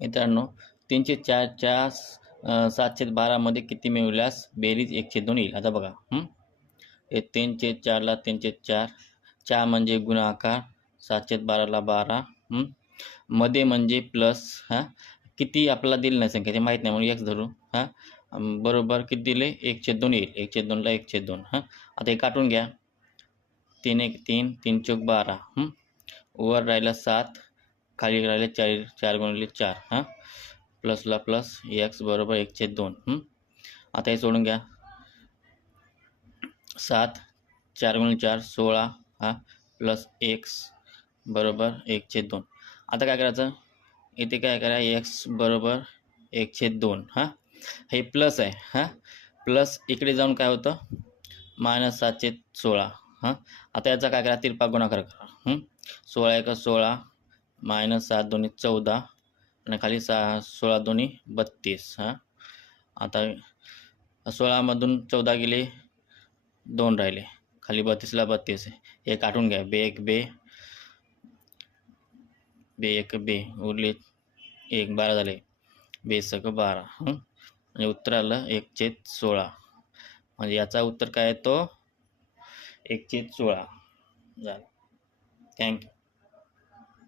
मित्रांनो 304च्या 7/12 किती मिळवल्यास बेरीज 1/2 येईल. आता बघा हे 3/4ला 3/4, 4 म्हणजे गुणाकार, 7/12ला 12, मध्ये म्हणजे प्लस, किती आपल्याला दिली नाही संख्या ते माहीत नाही म्हणून x धरू, बरोबर किती दिले 1/2 येईल. 1/2ला 1/2, आता हे काटून घ्या. 3 1 3, 3 चौक 12, वर राहिला 7, खाली राहिले 4, 4 गुणिले 4, प्लसला प्लस x बरोबर 1/2. आता हे सोडून घ्या. 7 4 गुणिले 4 16, प्लस x बरोबर 1/2. आता काय करायचं, इथे काय करा x बरोबर 1/2, हे प्लस आहे, प्लस इकडे जाऊन काय होतं -7/16. आता याचा काय करा तिरपा गुणाकार करा. 16 1 16, -7 2 14, आणि खाली 16 2 32. आता 16 मधून 14 गेले, 2 राहिले, खाली 32ला 32 आहे. हे काटून घ्या. बे 1 बे, बे 1 बे, उरले 1, 12 झाले, बे 6 12, म्हणजे उत्तर आलं 1/16. म्हणजे याचा उत्तर काय आहे तो 1/16 झाला. थँक्यू.